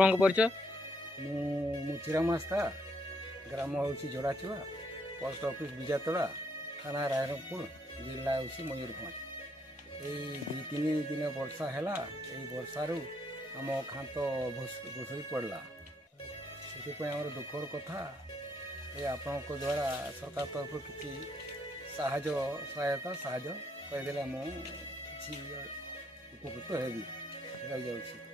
आपन परिचय मुचिरा मास्ता ग्राम हूँ जोड़ाचुआ पोस्ट ऑफिस बिजातड़ा थाना रायरंगपुर जिला हूँ मयूरभंज यही 2-3 दिन वर्षा है वर्षारू आम खात भुसुरी पड़ा से दुखर कथा आपण द्वारा सरकार तरफ किसी सहायता साहय करदे मुझे उपकृत हेबी रही जाऊँ